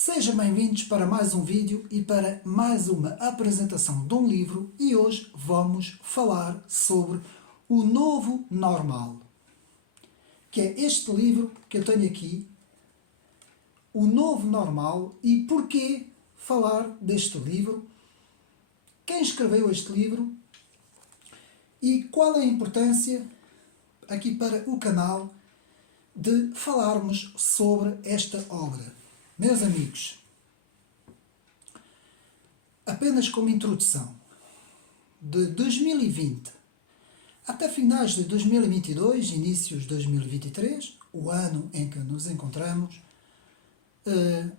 Sejam bem-vindos para mais um vídeo e para mais uma apresentação de um livro, e hoje vamos falar sobre o novo normal, que é este livro que eu tenho aqui, O Novo Normal. E porquê falar deste livro? Quem escreveu este livro e qual é a importância aqui para o canal de falarmos sobre esta obra? Meus amigos, apenas como introdução, de 2020 até finais de 2022, inícios de 2023, o ano em que nos encontramos,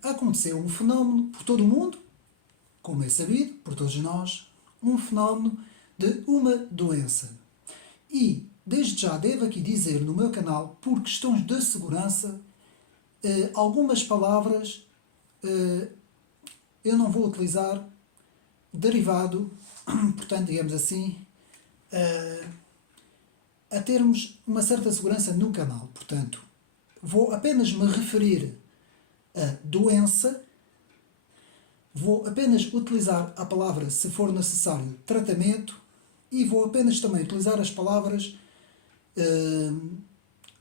aconteceu um fenómeno por todo o mundo, como é sabido por todos nós, um fenómeno de uma doença. E desde já devo aqui dizer no meu canal, por questões de segurança, algumas palavras eu não vou utilizar derivado, portanto, digamos assim, a termos uma certa segurança no canal. Portanto, vou apenas me referir a doença, vou apenas utilizar a palavra, se for necessário, tratamento, e vou apenas também utilizar as palavras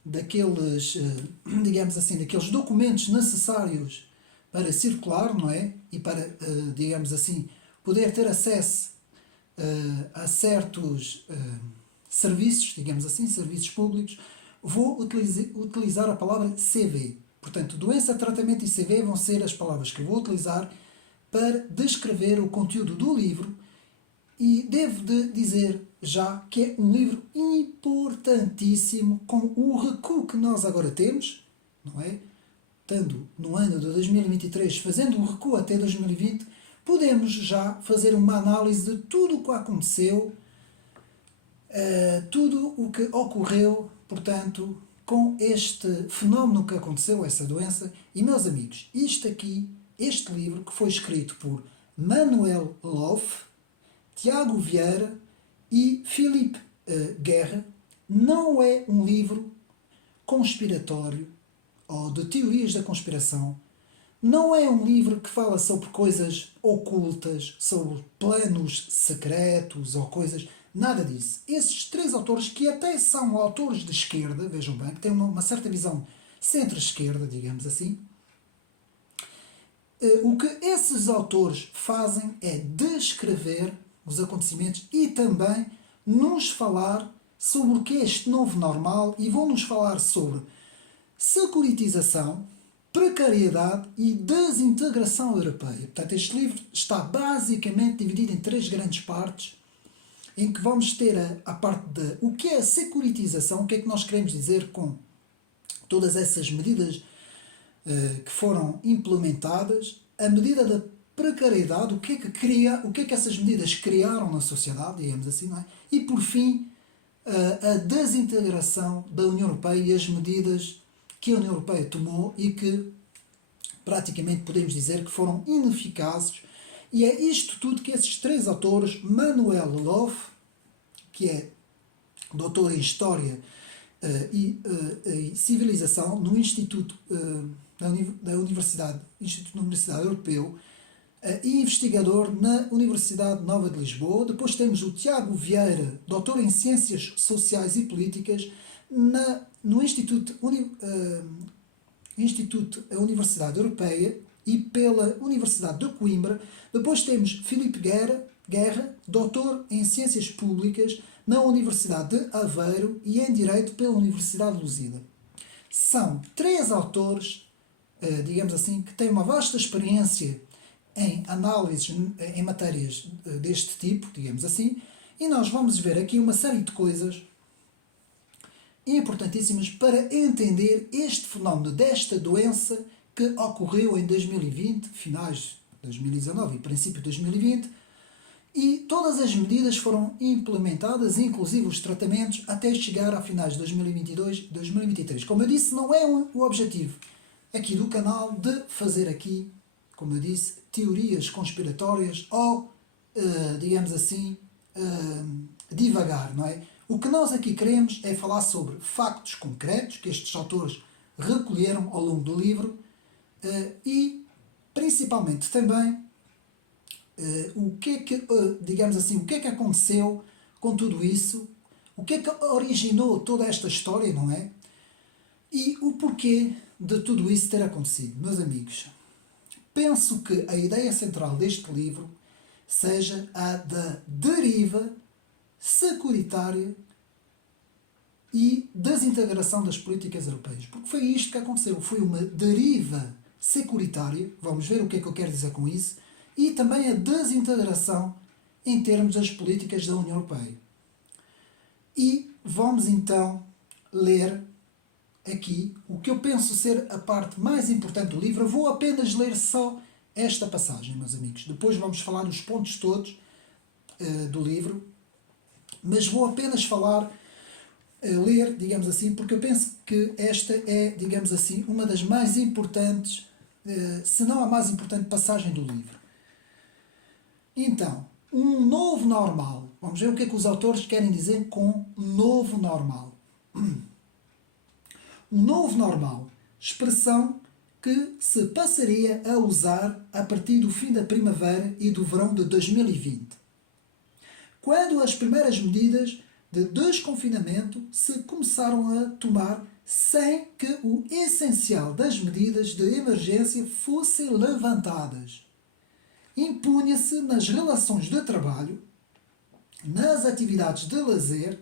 daqueles, digamos assim, daqueles documentos necessários para circular, não é? E para, digamos assim, poder ter acesso a certos serviços, digamos assim, serviços públicos. Vou utilizar a palavra CV. Portanto, doença, tratamento e CV vão ser as palavras que eu vou utilizar para descrever o conteúdo do livro. E devo de dizer já que é um livro importantíssimo com o recuo que nós agora temos, não é? Estando no ano de 2023, fazendo um recuo até 2020, podemos já fazer uma análise de tudo o que aconteceu, tudo o que ocorreu, portanto, com este fenómeno que aconteceu, essa doença. E, meus amigos, isto aqui, este livro que foi escrito por Manuel Loff, Tiago Vieira e Filipe Guerra, não é um livro conspiratório ou de teorias da conspiração. Não é um livro que fala sobre coisas ocultas, sobre planos secretos ou coisas, nada disso. Esses três autores, que até são autores de esquerda, vejam bem, que têm uma certa visão centro-esquerda, digamos assim, o que esses autores fazem é descrever os acontecimentos e também nos falar sobre o que é este novo normal, e vão nos falar sobre securitização, precariedade e desintegração europeia. Portanto, este livro está basicamente dividido em três grandes partes, em que vamos ter a parte de o que é a securitização, o que é que nós queremos dizer com todas essas medidas que foram implementadas, a medida da precariedade, o que é que essas medidas criaram na sociedade, digamos assim, não é? E por fim, a desintegração da União Europeia e as medidas que a União Europeia tomou e que praticamente podemos dizer que foram ineficazes. E é isto tudo que esses três autores, Manuel Loff, que é doutor em História e Civilização no Instituto da Universidade Europeu, e investigador na Universidade Nova de Lisboa. Depois temos o Tiago Vieira, doutor em Ciências Sociais e Políticas no Instituto da Universidade Europeia e pela Universidade de Coimbra. Depois temos Filipe Guerra, doutor em Ciências Públicas na Universidade de Aveiro e em Direito pela Universidade de Lusíada. São três autores, digamos assim, que têm uma vasta experiência em análises em matérias deste tipo, digamos assim, e nós vamos ver aqui uma série de coisas importantíssimas para entender este fenómeno desta doença que ocorreu em 2020, finais de 2019 e princípio de 2020, e todas as medidas foram implementadas, inclusive os tratamentos, até chegar a finais de 2022 e 2023. Como eu disse, não é o objetivo aqui do canal de fazer aqui, como eu disse, teorias conspiratórias ou, digamos assim, divagar, não é? O que nós aqui queremos é falar sobre factos concretos que estes autores recolheram ao longo do livro e principalmente também o que é que, digamos assim, o que é que aconteceu com tudo isso, o que é que originou toda esta história, não é? E o porquê de tudo isso ter acontecido. Meus amigos, penso que a ideia central deste livro seja a da deriva securitária e desintegração das políticas europeias. Porque foi isto que aconteceu. Foi uma deriva securitária, vamos ver o que é que eu quero dizer com isso, e também a desintegração em termos das políticas da União Europeia. E vamos então ler aqui o que eu penso ser a parte mais importante do livro. Eu vou apenas ler só esta passagem, meus amigos. Depois vamos falar dos pontos todos do livro, mas vou apenas falar, ler, digamos assim, porque eu penso que esta é, digamos assim, uma das mais importantes, se não a mais importante passagem do livro. Então, um novo normal. Vamos ver o que é que os autores querem dizer com novo normal. Um novo normal, expressão que se passaria a usar a partir do fim da primavera e do verão de 2020, quando as primeiras medidas de desconfinamento se começaram a tomar sem que o essencial das medidas de emergência fossem levantadas. Impunha-se nas relações de trabalho, nas atividades de lazer,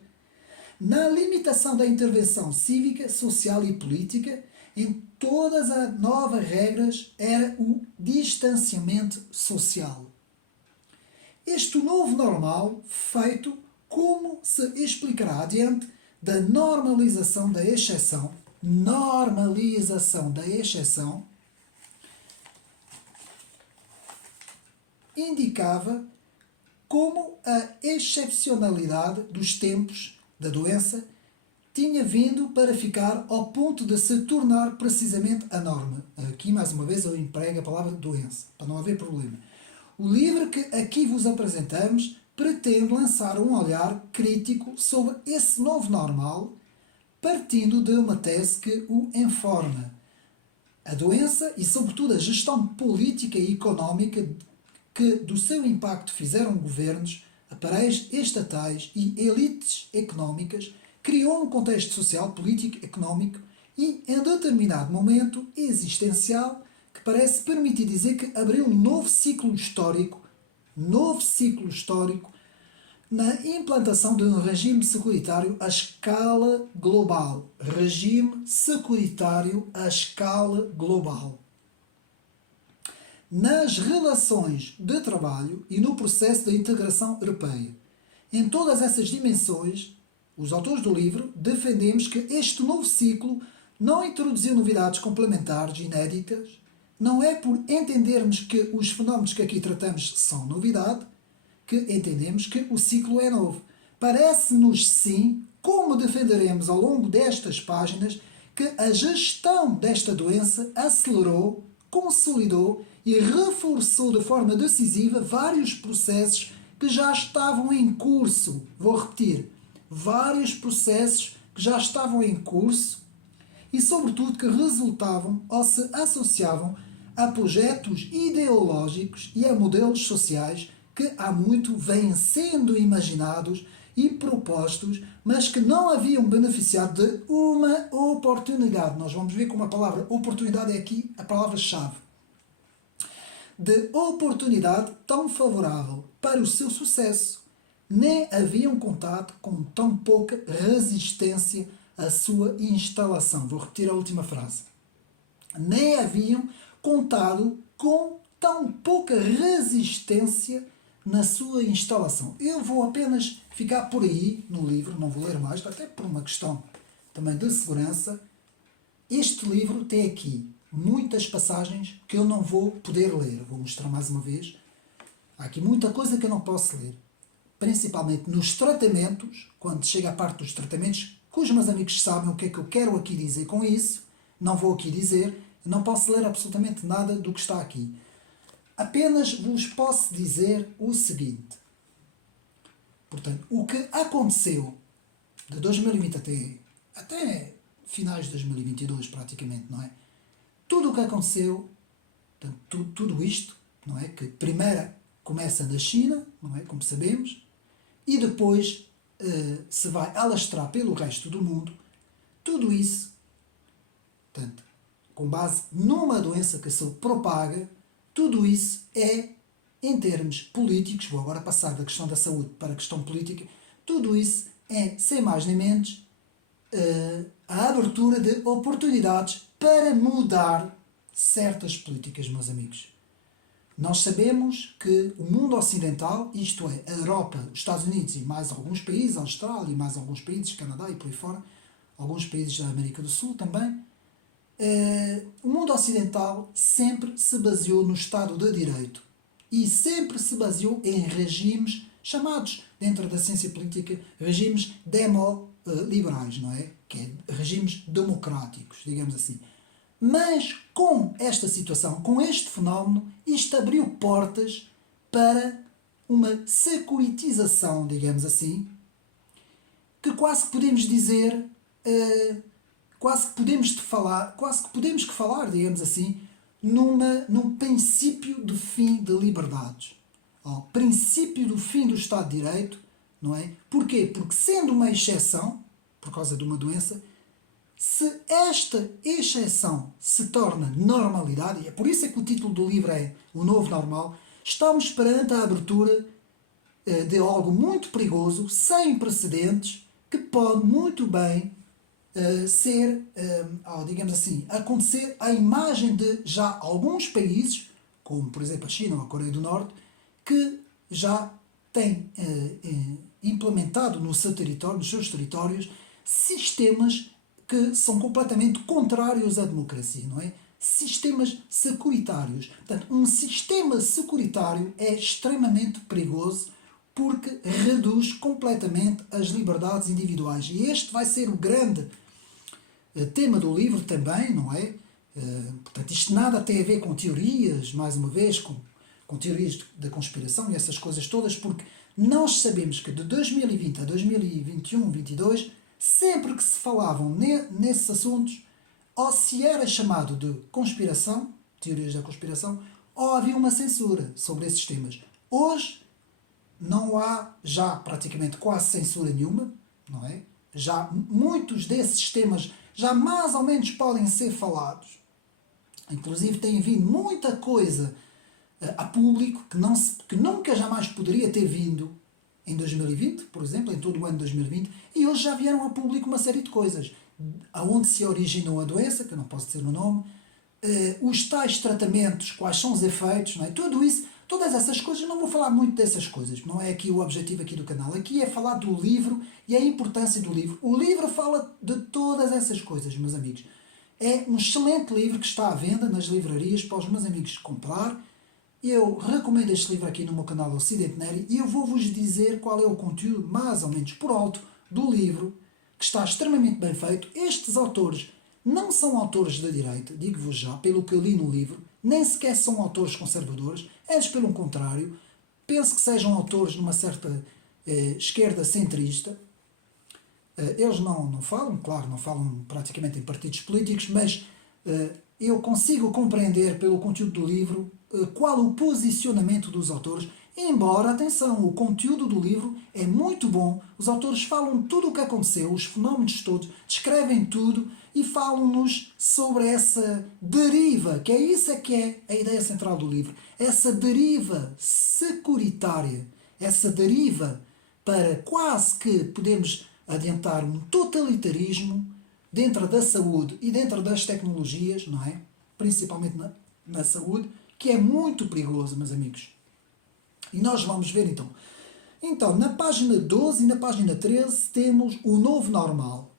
na limitação da intervenção cívica, social e política. Em todas as novas regras era o distanciamento social. Este novo normal, feito, como se explicará adiante, da normalização da exceção, indicava como a excepcionalidade dos tempos da doença tinha vindo para ficar ao ponto de se tornar precisamente a norma. Aqui, mais uma vez, eu emprego a palavra doença, para não haver problema. O livro que aqui vos apresentamos pretende lançar um olhar crítico sobre esse novo normal, partindo de uma tese que o informa. A doença e, sobretudo, a gestão política e económica que do seu impacto fizeram governos, aparelhos estatais e elites económicas, criou um contexto social, político, económico e, em determinado momento existencial, que parece permitir dizer que abriu um novo ciclo histórico na implantação de um regime securitário à escala global. Regime securitário à escala global. Nas relações de trabalho e no processo da integração europeia. Em todas essas dimensões, os autores do livro defendemos que este novo ciclo não introduziu novidades complementares inéditas, não é por entendermos que os fenómenos que aqui tratamos são novidade, que entendemos que o ciclo é novo. Parece-nos sim, como defenderemos ao longo destas páginas, que a gestão desta doença acelerou, consolidou e reforçou de forma decisiva vários processos que já estavam em curso. Vou repetir, vários processos que já estavam em curso e, sobretudo, que resultavam ou se associavam a projetos ideológicos e a modelos sociais que há muito vêm sendo imaginados e propostos, mas que não haviam beneficiado de uma oportunidade. Nós vamos ver como a palavra oportunidade é aqui a palavra-chave. De oportunidade tão favorável para o seu sucesso. Nem haviam contado com tão pouca resistência à sua instalação. Vou repetir a última frase. Nem haviam contado com tão pouca resistência na sua instalação. Eu vou apenas ficar por aí no livro, não vou ler mais, até por uma questão também de segurança. Este livro tem aqui muitas passagens que eu não vou poder ler. Vou mostrar mais uma vez. Há aqui muita coisa que eu não posso ler. Principalmente nos tratamentos, quando chega a parte dos tratamentos, que os meus amigos sabem o que é que eu quero aqui dizer com isso. Não vou aqui dizer, não posso ler absolutamente nada do que está aqui. Apenas vos posso dizer o seguinte. Portanto, o que aconteceu de 2020 até finais de 2022 praticamente, não é? Tudo o que aconteceu Portanto, tudo isto, não é? Que primeiro começa na China, não é? Como sabemos, e depois se vai alastrar pelo resto do mundo. Tudo isso, portanto, com base numa doença que se propaga, tudo isso é, em termos políticos, vou agora passar da questão da saúde para a questão política, tudo isso é, sem mais nem menos, a abertura de oportunidades para mudar certas políticas, meus amigos. Nós sabemos que o mundo ocidental, isto é, a Europa, os Estados Unidos e mais alguns países, a Austrália e mais alguns países, Canadá e por aí fora, alguns países da América do Sul também, o mundo ocidental sempre se baseou no Estado de Direito e sempre se baseou em regimes chamados, dentro da ciência política, regimes demoliberais, não é? Que é regimes democráticos, digamos assim. Mas com esta situação, com este fenómeno, isto abriu portas para uma securitização, digamos assim, que quase que podemos dizer, quase que podemos falar, digamos assim, num princípio de fim de liberdades. Ó, princípio do fim do Estado de Direito, não é? Porquê? Porque sendo uma exceção, por causa de uma doença, se esta exceção se torna normalidade, e é por isso é que o título do livro é O Novo Normal, estamos perante a abertura de algo muito perigoso, sem precedentes, que pode muito bem ser, digamos assim, acontecer à imagem de já alguns países, como por exemplo a China ou a Coreia do Norte, que já têm implementado no seu território, nos seus territórios, sistemas que são completamente contrários à democracia, não é? Sistemas securitários. Portanto, um sistema securitário é extremamente perigoso porque reduz completamente as liberdades individuais. E este vai ser o grande tema do livro também, não é? Portanto, isto nada tem a ver com teorias, mais uma vez, com teorias da conspiração e essas coisas todas, porque nós sabemos que de 2020 a 2021, 2022, sempre que se falavam nesses assuntos, ou se era chamado de conspiração, teorias da conspiração, ou havia uma censura sobre esses temas. Hoje não há já praticamente quase censura nenhuma, não é? Já muitos desses temas já mais ou menos podem ser falados. Inclusive tem vindo muita coisa a público que nunca jamais poderia ter vindo em 2020, por exemplo, em todo o ano de 2020, e hoje já vieram a público uma série de coisas. Aonde se originou a doença, que eu não posso dizer o nome, os tais tratamentos, quais são os efeitos, não é? Tudo isso, todas essas coisas, não vou falar muito dessas coisas, não é aqui o objetivo aqui do canal. Aqui é falar do livro e a importância do livro. O livro fala de todas essas coisas, meus amigos. É um excelente livro que está à venda nas livrarias para os meus amigos comprar. Eu recomendo este livro aqui no meu canal Ocidente Neri e eu vou-vos dizer qual é o conteúdo, mais ou menos por alto, do livro, que está extremamente bem feito. Estes autores não são autores de direita, digo-vos já, pelo que eu li no livro, nem sequer são autores conservadores, eles pelo contrário, penso que sejam autores numa certa esquerda centrista. Eles não falam, claro, não falam praticamente em partidos políticos, mas eu consigo compreender pelo conteúdo do livro qual o posicionamento dos autores, embora, atenção, o conteúdo do livro é muito bom, os autores falam tudo o que aconteceu, os fenómenos todos, descrevem tudo e falam-nos sobre essa deriva, que é isso que é a ideia central do livro, essa deriva securitária, essa deriva para quase que podemos adiantar um totalitarismo dentro da saúde e dentro das tecnologias, não é? Principalmente na saúde, que é muito perigoso, meus amigos. E nós vamos ver então. Então, na página 12 e na página 13 temos o novo normal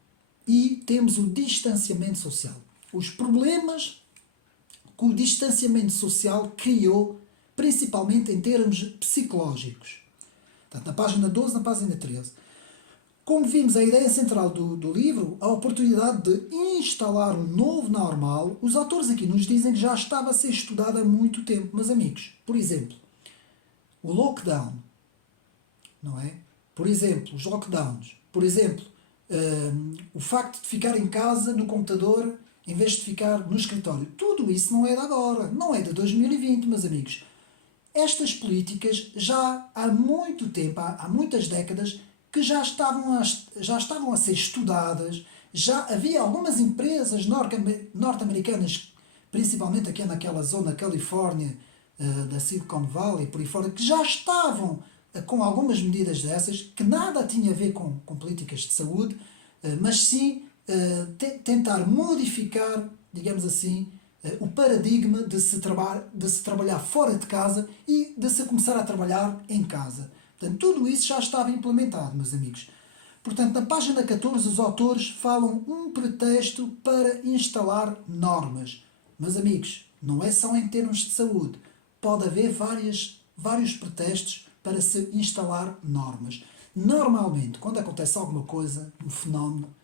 e temos o distanciamento social. Os problemas que o distanciamento social criou, principalmente em termos psicológicos. Portanto, na página 12 e na página 13. Como vimos, a ideia central do livro, a oportunidade de instalar um novo normal, os autores aqui nos dizem que já estava a ser estudado há muito tempo. Mas, amigos, por exemplo, o lockdown, não é? Por exemplo, os lockdowns. Por exemplo, o facto de ficar em casa, no computador, em vez de ficar no escritório. Tudo isso não é de agora, não é de 2020, meus amigos. Estas políticas já há muito tempo, há muitas décadas, que já estavam a ser estudadas, já havia algumas empresas norte-americanas, principalmente aqui naquela zona Califórnia, da Silicon Valley, por aí fora, que já estavam com algumas medidas dessas, que nada tinha a ver com políticas de saúde, mas sim tentar modificar, digamos assim, o paradigma de se trabalhar fora de casa e de se começar a trabalhar em casa. Portanto, tudo isso já estava implementado, meus amigos. Portanto, na página 14, os autores falam um pretexto para instalar normas. Meus amigos, não é só em termos de saúde. Pode haver vários pretextos para se instalar normas. Normalmente, quando acontece alguma coisa, um fenómeno,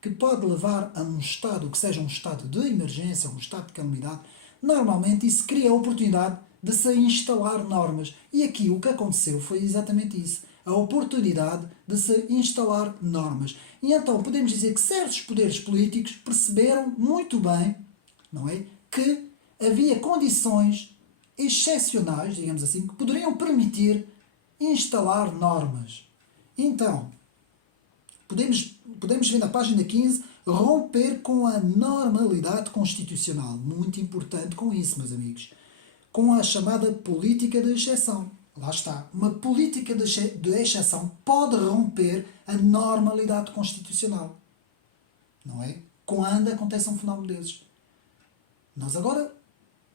que pode levar a um estado que seja um estado de emergência, um estado de calamidade, normalmente isso cria a oportunidade de se instalar normas. E aqui o que aconteceu foi exatamente isso. A oportunidade de se instalar normas. E então podemos dizer que certos poderes políticos perceberam muito bem, não é, que havia condições excepcionais, digamos assim, que poderiam permitir instalar normas. Então, podemos ver na página 15, romper com a normalidade constitucional. Muito importante com isso, meus amigos. Com a chamada política de exceção. Lá está. Uma política de exceção pode romper a normalidade constitucional. Não é? Quando acontece um fenómeno desses. Nós agora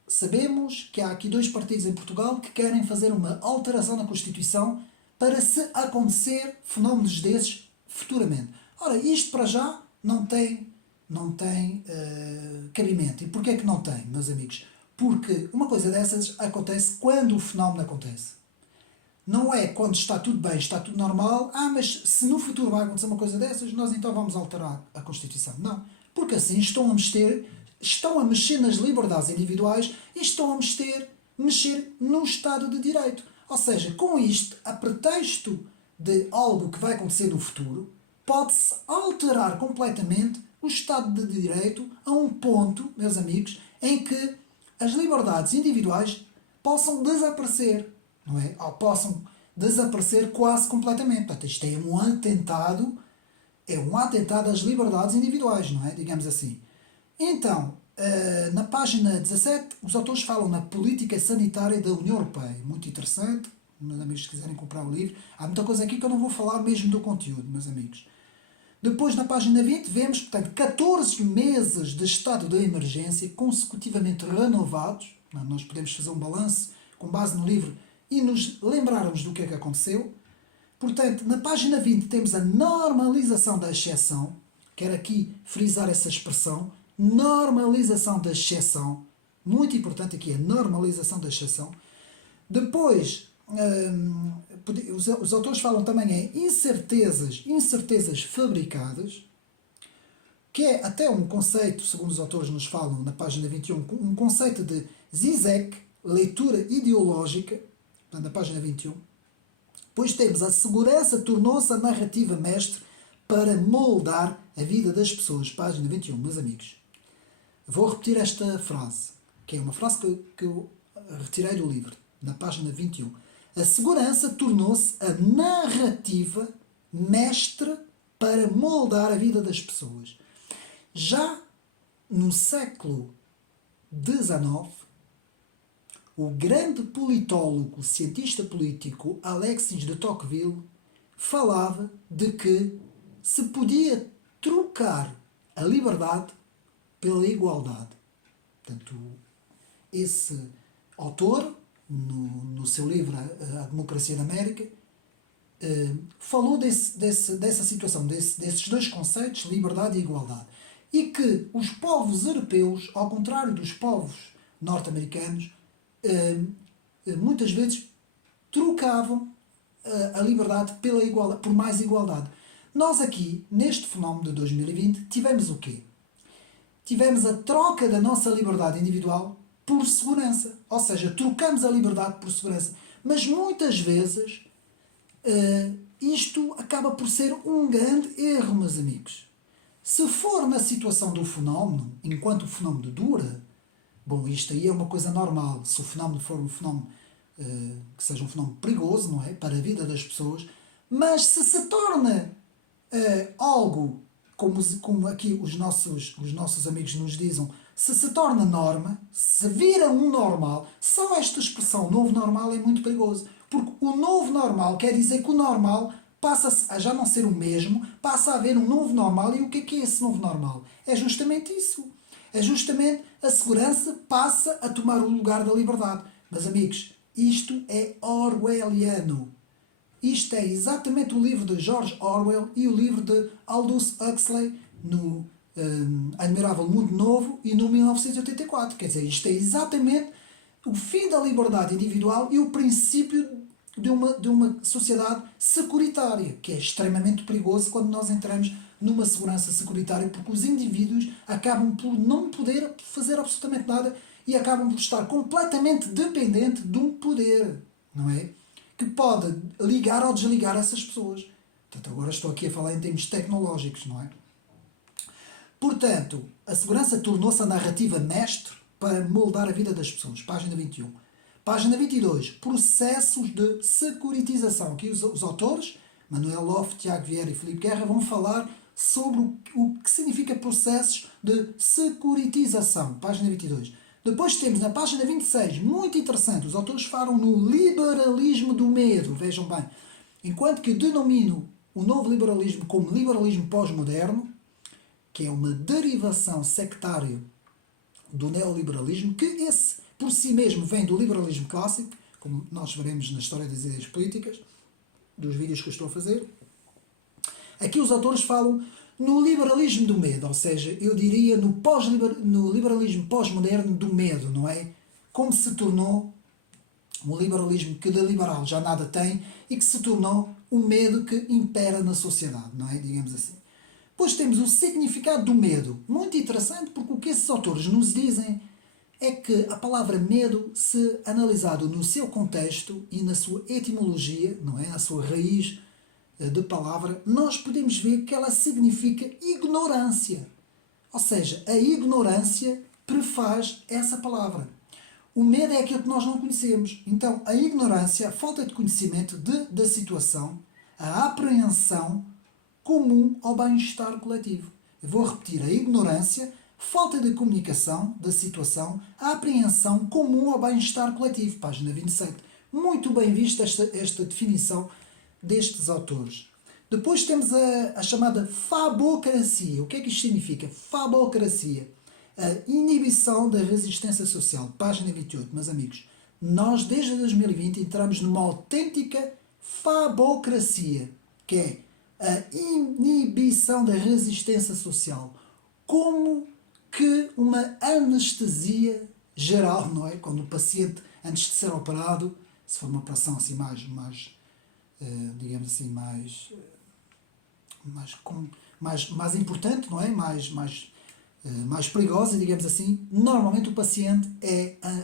sabemos que há aqui dois partidos em Portugal que querem fazer uma alteração na Constituição para se acontecer fenómenos desses futuramente. Ora, isto para já não tem cabimento. E porquê é que não tem, meus amigos? Porque uma coisa dessas acontece quando o fenómeno acontece. Não é quando está tudo bem, está tudo normal, mas se no futuro vai acontecer uma coisa dessas, nós então vamos alterar a Constituição. Não. Porque assim estão a mexer nas liberdades individuais e estão a mexer no Estado de Direito. Ou seja, com isto, a pretexto de algo que vai acontecer no futuro, pode-se alterar completamente o Estado de Direito a um ponto, meus amigos, em que as liberdades individuais possam desaparecer, não é? Ou possam desaparecer quase completamente. Portanto, isto é um atentado às liberdades individuais, não é? Digamos assim. Então, na página 17, os autores falam na política sanitária da União Europeia. Muito interessante, meus amigos, se quiserem comprar o livro. Há muita coisa aqui que eu não vou falar mesmo do conteúdo, meus amigos. Depois, na página 20, vemos, portanto, 14 meses de estado de emergência consecutivamente renovados. Nós podemos fazer um balanço com base no livro e nos lembrarmos do que é que aconteceu. Portanto, na página 20 temos a normalização da exceção. Quero aqui frisar essa expressão. Normalização da exceção. Muito importante aqui a normalização da exceção. Depois, os autores falam também em incertezas fabricadas, que é até um conceito, segundo os autores nos falam na página 21, um conceito de Zizek, leitura ideológica, na página 21. Depois temos a segurança tornou-se a narrativa mestre para moldar a vida das pessoas, página 21, meus amigos. Vou repetir esta frase, que é uma frase que eu retirei do livro, na página 21. A segurança tornou-se a narrativa mestre para moldar a vida das pessoas. Já no século XIX, o grande politólogo, cientista político Alexis de Tocqueville falava de que se podia trocar a liberdade pela igualdade. Portanto, esse autor, no seu livro A Democracia da América, falou dessa situação, desses dois conceitos, liberdade e igualdade. E que os povos europeus, ao contrário dos povos norte-americanos, muitas vezes trocavam a liberdade pela igualdade, por mais igualdade. Nós aqui, neste fenómeno de 2020, tivemos o quê? Tivemos a troca da nossa liberdade individual por segurança. Ou seja, trocamos a liberdade por segurança. Mas muitas vezes isto acaba por ser um grande erro, meus amigos. Se for na situação do fenómeno, enquanto o fenómeno dura, bom, isto aí é uma coisa normal. Se o fenómeno for um fenómeno que seja um fenómeno perigoso, não é? Para a vida das pessoas, mas se torna algo, como aqui os nossos amigos nos dizem, se torna norma, se vira um normal, só esta expressão novo normal é muito perigoso. Porque o novo normal quer dizer que o normal passa a já não ser o mesmo, passa a haver um novo normal. E o que é esse novo normal? É justamente isso. É justamente a segurança passa a tomar o lugar da liberdade. Mas amigos, isto é orwelliano. Isto é exatamente o livro de George Orwell e o livro de Aldous Huxley no Admirável Mundo Novo e no 1984. Quer dizer, isto é exatamente o fim da liberdade individual e o princípio de uma sociedade securitária, que é extremamente perigoso quando nós entramos numa segurança securitária, porque os indivíduos acabam por não poder fazer absolutamente nada e acabam por estar completamente dependentes de um poder, não é? Que pode ligar ou desligar essas pessoas. Portanto, agora estou aqui a falar em termos tecnológicos, não é? Portanto, a segurança tornou-se a narrativa mestre para moldar a vida das pessoas. Página 21. Página 22. Processos de securitização. Aqui os autores, Manuel Loff, Tiago Vieira e Filipe Guerra, vão falar sobre o que significa processos de securitização. Página 22. Depois temos na página 26, muito interessante, os autores falam no liberalismo do medo. Vejam bem. Enquanto que eu denomino o novo liberalismo como liberalismo pós-moderno, que é uma derivação sectária do neoliberalismo, que esse por si mesmo vem do liberalismo clássico, como nós veremos na história das ideias políticas, dos vídeos que eu estou a fazer. Aqui os autores falam no liberalismo do medo, ou seja, eu diria no liberalismo pós-moderno do medo, não é? Como se tornou um liberalismo que de liberal já nada tem e que se tornou o medo que impera na sociedade, não é? Digamos assim. Depois temos o significado do medo. Muito interessante, porque o que esses autores nos dizem é que a palavra medo, se analisado no seu contexto e na sua etimologia, não é? Na sua raiz de palavra, nós podemos ver que ela significa ignorância. Ou seja, a ignorância prefaz essa palavra. O medo é aquilo que nós não conhecemos. Então, a ignorância, a falta de conhecimento da situação, a apreensão comum ao bem-estar coletivo. Eu vou repetir: a ignorância, falta de comunicação da situação, a apreensão comum ao bem-estar coletivo. Página 27. Muito bem vista esta definição destes autores. Depois temos a chamada fabocracia. O que é que isto significa? Fabocracia. A inibição da resistência social. Página 28, meus amigos. Nós, desde 2020, entramos numa autêntica fabocracia, que é a inibição da resistência social. Como que uma anestesia geral, não é? Quando o paciente, antes de ser operado, se for uma operação assim digamos assim, mais importante, não é? Mais perigosa, digamos assim, normalmente o paciente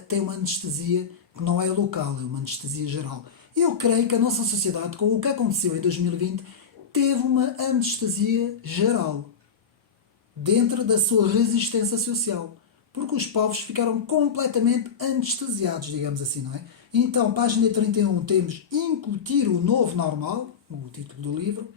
tem uma anestesia que não é local, é uma anestesia geral. Eu creio que a nossa sociedade, com o que aconteceu em 2020, teve uma anestesia geral dentro da sua resistência social, porque os povos ficaram completamente anestesiados, digamos assim, não é? Então, página 31, temos incutir o novo normal, o título do livro.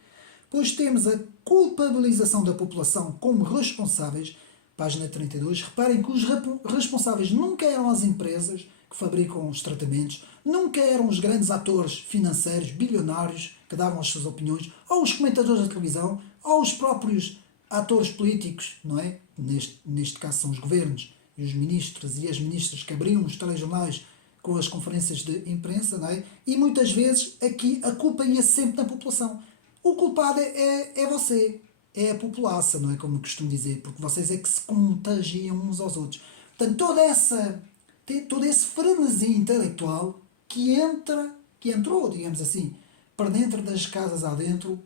Depois temos a culpabilização da população como responsáveis, página 32. Reparem que os responsáveis nunca eram as empresas que fabricam os tratamentos, nunca eram os grandes atores financeiros, bilionários, que davam as suas opiniões, ou os comentadores da televisão, ou os próprios atores políticos, não é? Neste caso são os governos e os ministros e as ministras que abriam os telejornais com as conferências de imprensa, não é? E muitas vezes aqui a culpa ia sempre na população. O culpado é você, é a população, não é? Como costumo dizer, porque vocês é que se contagiam uns aos outros. Portanto, todo esse frenesi intelectual que entrou, digamos assim, para dentro das casas adentro,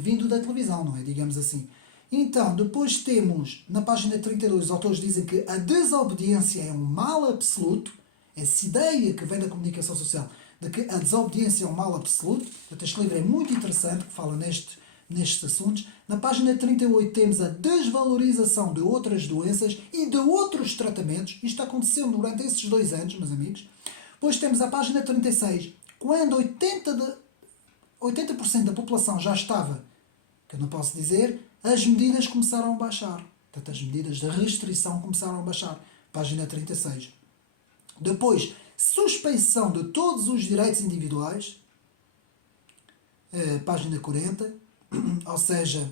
vindo da televisão, não é? Digamos assim. Então, depois temos, na página 32, os autores dizem que a desobediência é um mal absoluto. Essa ideia que vem da comunicação social de que a desobediência é um mal absoluto. Este livro é muito interessante, que fala nestes assuntos. Na página 38 temos a desvalorização de outras doenças e de outros tratamentos. Isto aconteceu durante esses 2 anos, meus amigos. Depois temos a página 36, quando 80% da população já estava, que eu não posso dizer, as medidas começaram a baixar. Portanto, as medidas de restrição começaram a baixar. Página 36. Depois, suspeição de todos os direitos individuais. Página 40. Ou seja,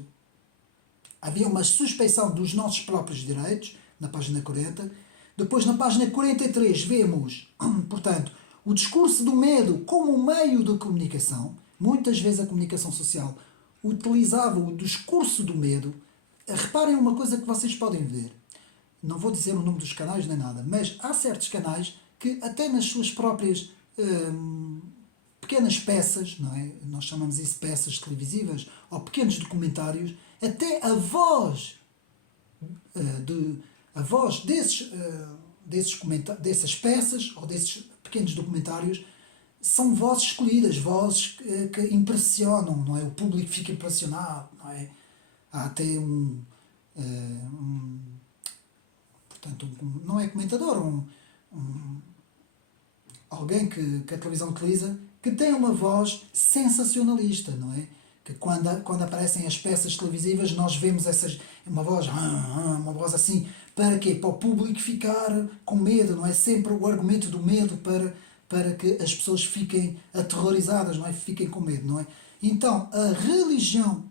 havia uma suspeição dos nossos próprios direitos, na página 40. Depois, na página 43, vemos, portanto, o discurso do medo como meio de comunicação. Muitas vezes a comunicação social utilizava o discurso do medo. Reparem uma coisa que vocês podem ver. Não vou dizer o nome dos canais nem nada, mas há certos canais que até nas suas próprias pequenas peças, não é? Nós chamamos isso peças televisivas, ou pequenos documentários, até a voz dessas peças ou desses pequenos documentários são vozes escolhidas, vozes que impressionam, não é? O público fica impressionado, não é? Há até portanto, não é comentador, alguém que a televisão utiliza, que tem uma voz sensacionalista, não é? Que quando aparecem as peças televisivas nós vemos uma voz assim, para quê? Para o público ficar com medo, não é? Sempre o argumento do medo para que as pessoas fiquem aterrorizadas, não é? Fiquem com medo, não é? Então, a religião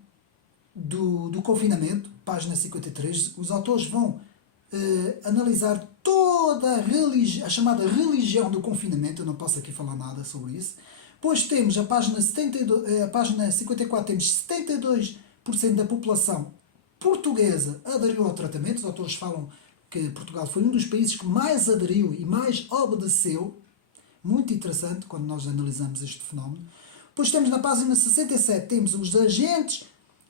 do confinamento, página 53, os autores vão analisar toda a chamada religião do confinamento. Eu não posso aqui falar nada sobre isso. Depois temos a página 54, temos 72% da população portuguesa aderiu ao tratamento. Os autores falam que Portugal foi um dos países que mais aderiu e mais obedeceu. Muito interessante quando nós analisamos este fenómeno. Depois temos na página 67, temos os agentes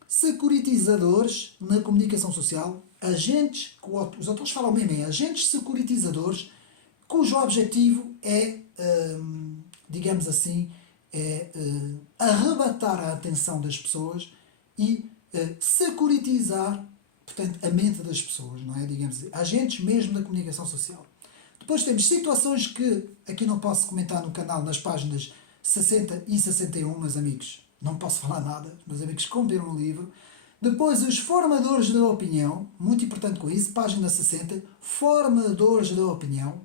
securitizadores na comunicação social. Os autores falam mesmo em agentes securitizadores, cujo objetivo é, digamos assim, arrebatar a atenção das pessoas e securitizar, portanto, a mente das pessoas, não é? Digamos, agentes mesmo da comunicação social. Depois temos situações que aqui não posso comentar no canal, nas páginas 60 e 61, meus amigos. Não posso falar nada, meus amigos comprem o livro. Depois, os formadores da opinião, muito importante com isso, página 60, formadores da opinião.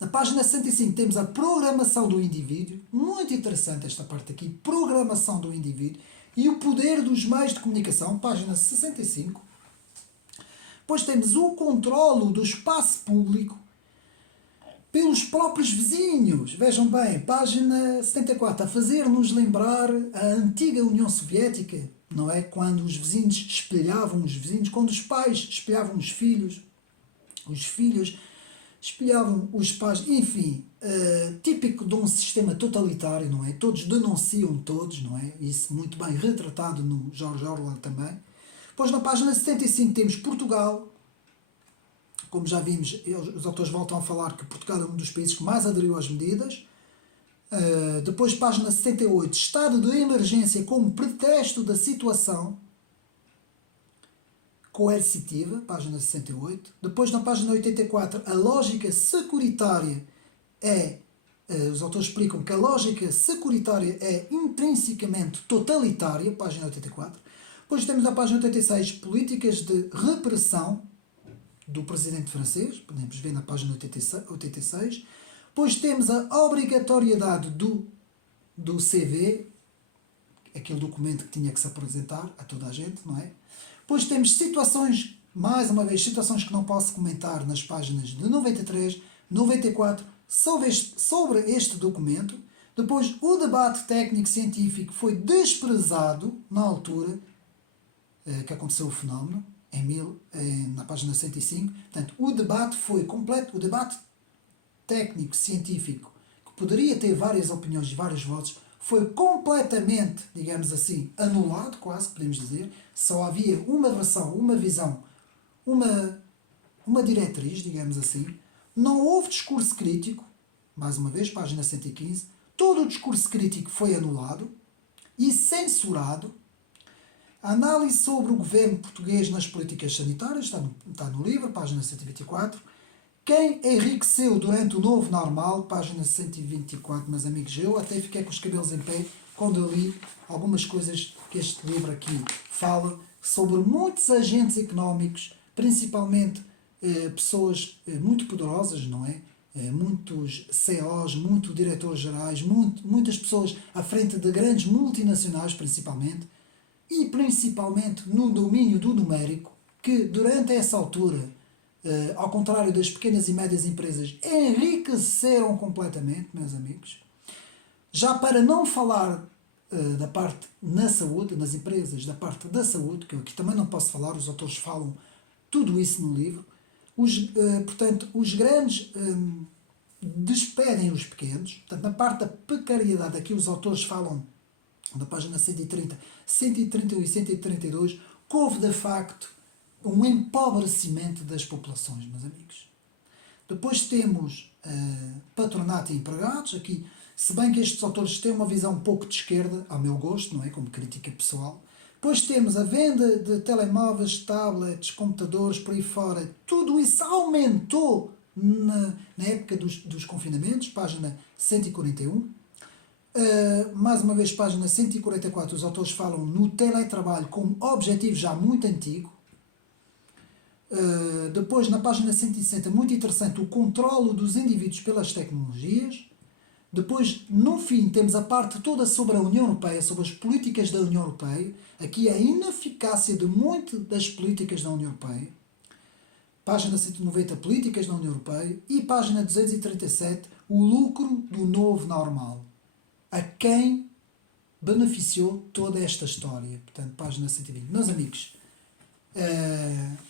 Na página 65 temos a programação do indivíduo, muito interessante esta parte aqui, programação do indivíduo e o poder dos meios de comunicação, página 65. Depois temos o controlo do espaço público pelos próprios vizinhos. Vejam bem, página 74, a fazer-nos lembrar a antiga União Soviética, não é? Quando os vizinhos espelhavam os vizinhos, quando os pais espelhavam os filhos espelhavam os pais, enfim, típico de um sistema totalitário, não é? Todos denunciam todos, não é? Isso muito bem retratado no George Orwell também. Depois na página 75 temos Portugal. Como já vimos, os autores voltam a falar que Portugal é um dos países que mais aderiu às medidas. Depois, página 78, estado de emergência como pretexto da situação coercitiva, página 68. Depois, na página 84, a lógica securitária os autores explicam que a lógica securitária é intrinsecamente totalitária, página 84. Depois temos na página 86, políticas de repressão do presidente francês, podemos ver na página 86. Depois temos a obrigatoriedade do CV, aquele documento que tinha que se apresentar a toda a gente, não é? Depois temos situações, mais uma vez, situações que não posso comentar nas páginas de 93, 94, sobre este documento. Depois, o debate técnico-científico foi desprezado na altura que aconteceu o fenómeno, na página 105. Portanto, o debate foi completo, o debate técnico-científico, que poderia ter várias opiniões e vários votos, foi completamente, digamos assim, anulado, quase, podemos dizer. Só havia uma versão, uma visão, uma diretriz, digamos assim. Não houve discurso crítico, mais uma vez, página 115. Todo o discurso crítico foi anulado e censurado. A análise sobre o governo português nas políticas sanitárias, está no livro, página 124. Quem enriqueceu durante o novo normal, página 124, meus amigos, eu até fiquei com os cabelos em pé quando eu li algumas coisas que este livro aqui fala sobre muitos agentes económicos, principalmente pessoas muito poderosas, não é? Muitos CEOs, muitos diretores gerais, muitas pessoas à frente de grandes multinacionais, principalmente, e principalmente no domínio do numérico, que durante essa altura, ao contrário das pequenas e médias empresas, enriqueceram completamente, meus amigos. Já para não falar da parte na saúde, nas empresas, da parte da saúde, que eu aqui também não posso falar, os autores falam tudo isso no livro. Portanto, os grandes despedem os pequenos. Portanto, na parte da precariedade, aqui os autores falam, na página 130, 131 e 132, que houve de facto um empobrecimento das populações, meus amigos. Depois temos patronato e empregados, aqui, se bem que estes autores têm uma visão um pouco de esquerda, ao meu gosto, não é? Como crítica pessoal. Depois temos a venda de telemóveis, tablets, computadores, por aí fora. Tudo isso aumentou na época dos confinamentos, página 141. Mais uma vez, página 144, os autores falam no teletrabalho como objetivo já muito antigo. Depois, na página 160, muito interessante, o controlo dos indivíduos pelas tecnologias. Depois, no fim, temos a parte toda sobre a União Europeia, sobre as políticas da União Europeia. Aqui a ineficácia de muitas das políticas da União Europeia. Página 190, políticas da União Europeia. E página 237, o lucro do novo normal. A quem beneficiou toda esta história. Portanto, página 120. Meus amigos,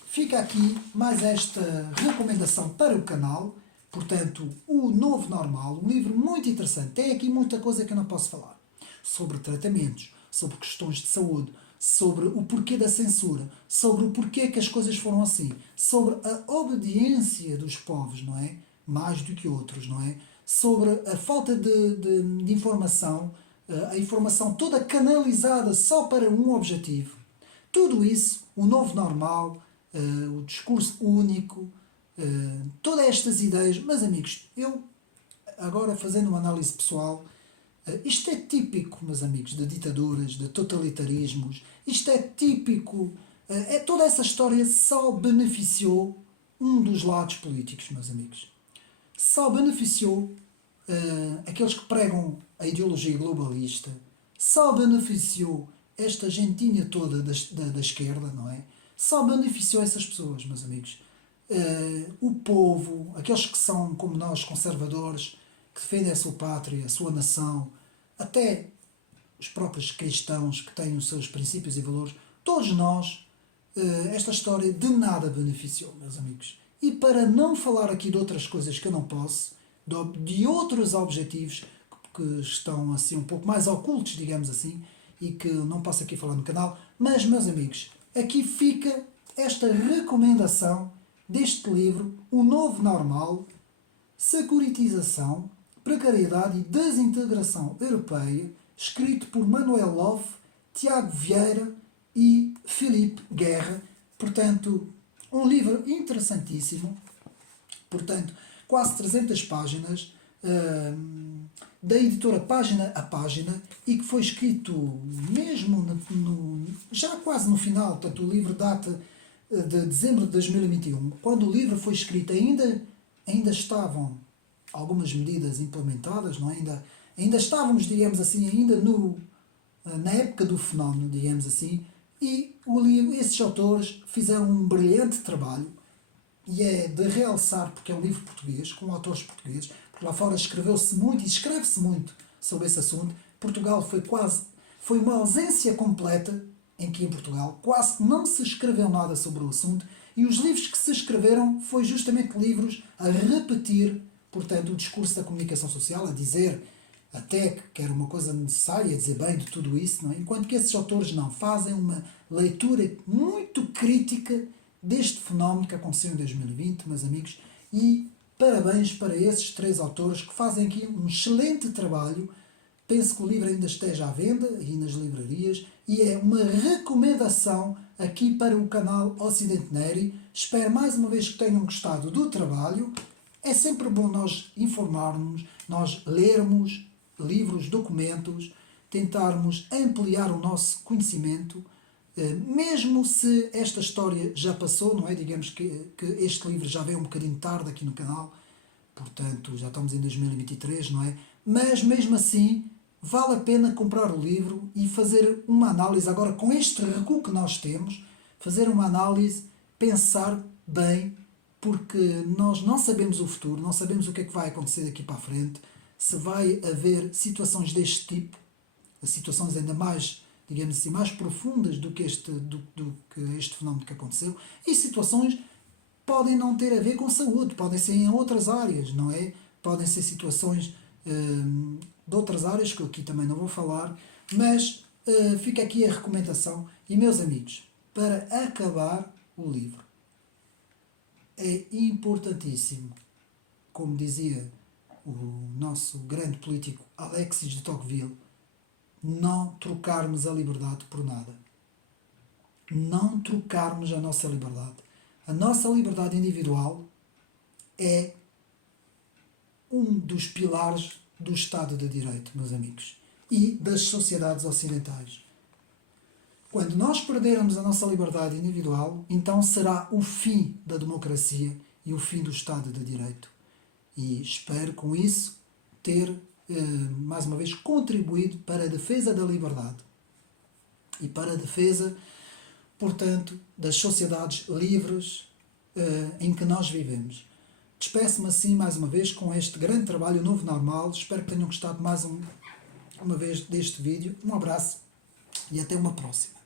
fica aqui mais esta recomendação para o canal. Portanto, o Novo Normal, um livro muito interessante. Tem aqui muita coisa que eu não posso falar. Sobre tratamentos, sobre questões de saúde, sobre o porquê da censura, sobre o porquê que as coisas foram assim, sobre a obediência dos povos, não é? Mais do que outros, não é? Sobre a falta de informação, a informação toda canalizada só para um objetivo. Tudo isso, o Novo Normal, o discurso único, todas estas ideias, meus amigos, eu agora fazendo uma análise pessoal, isto é típico, meus amigos, de ditaduras, de totalitarismos, isto é típico, toda essa história só beneficiou um dos lados políticos, meus amigos. Só beneficiou aqueles que pregam a ideologia globalista, só beneficiou esta gentinha toda da esquerda, não é? Só beneficiou essas pessoas, meus amigos. O povo, aqueles que são como nós, conservadores, que defendem a sua pátria, a sua nação, até os próprios cristãos que têm os seus princípios e valores, todos nós, esta história de nada beneficiou, meus amigos. E para não falar aqui de outras coisas que eu não posso, de outros objetivos que estão assim um pouco mais ocultos, digamos assim, e que não posso aqui falar no canal, mas, meus amigos, aqui fica esta recomendação deste livro, O Novo Normal, Securitização, Precariedade e Desintegração Europeia, escrito por Manuel Loff, Tiago Vieira e Filipe Guerra. Portanto, um livro interessantíssimo, portanto, quase 300 páginas, da editora Página a Página, e que foi escrito mesmo já quase no final. Portanto, o livro data de dezembro de 2021. Quando o livro foi escrito ainda estavam algumas medidas implementadas, não? Ainda estávamos, digamos assim, na época do fenómeno, digamos assim, e esses autores fizeram um brilhante trabalho, e é de realçar porque é um livro português, com autores portugueses, porque lá fora escreveu-se muito e escreve-se muito sobre esse assunto. Portugal foi uma ausência completa, em que em Portugal quase que não se escreveu nada sobre o assunto, e os livros que se escreveram foi justamente livros a repetir, portanto, o discurso da comunicação social, a dizer até que era uma coisa necessária, dizer bem de tudo isso, não é? Enquanto que esses autores não fazem uma leitura muito crítica deste fenómeno que aconteceu em 2020, meus amigos, e parabéns para esses três autores que fazem aqui um excelente trabalho penso que o livro ainda esteja à venda e nas livrarias e é uma recomendação aqui para o canal Ocidente Neri. Espero mais uma vez que tenham gostado do trabalho. É sempre bom nós informarmos, nós lermos livros, documentos, tentarmos ampliar o nosso conhecimento, mesmo se esta história já passou, não é? Digamos que este livro já veio um bocadinho tarde aqui no canal, portanto já estamos em 2023, não é? Mas mesmo assim vale a pena comprar o livro e fazer uma análise, agora com este recuo que nós temos, fazer uma análise, pensar bem, porque nós não sabemos o futuro, não sabemos o que é que vai acontecer daqui para a frente, se vai haver situações deste tipo, situações ainda mais, digamos assim, mais profundas do que este fenómeno que aconteceu, e situações podem não ter a ver com saúde, podem ser em outras áreas, não é? Podem ser situações de outras áreas que eu aqui também não vou falar, mas fica aqui a recomendação. E meus amigos, para acabar o livro, é importantíssimo, como dizia o nosso grande político Alexis de Tocqueville, não trocarmos a liberdade por nada. Não trocarmos a nossa liberdade. A nossa liberdade individual é um dos pilares do Estado de Direito, meus amigos, e das sociedades ocidentais. Quando nós perdermos a nossa liberdade individual, então será o fim da democracia e o fim do Estado de Direito. E espero com isso ter, mais uma vez, contribuído para a defesa da liberdade e para a defesa, portanto, das sociedades livres em que nós vivemos. Despeço-me assim mais uma vez com este grande trabalho, o Novo Normal. Espero que tenham gostado mais uma vez deste vídeo. Um abraço e até uma próxima.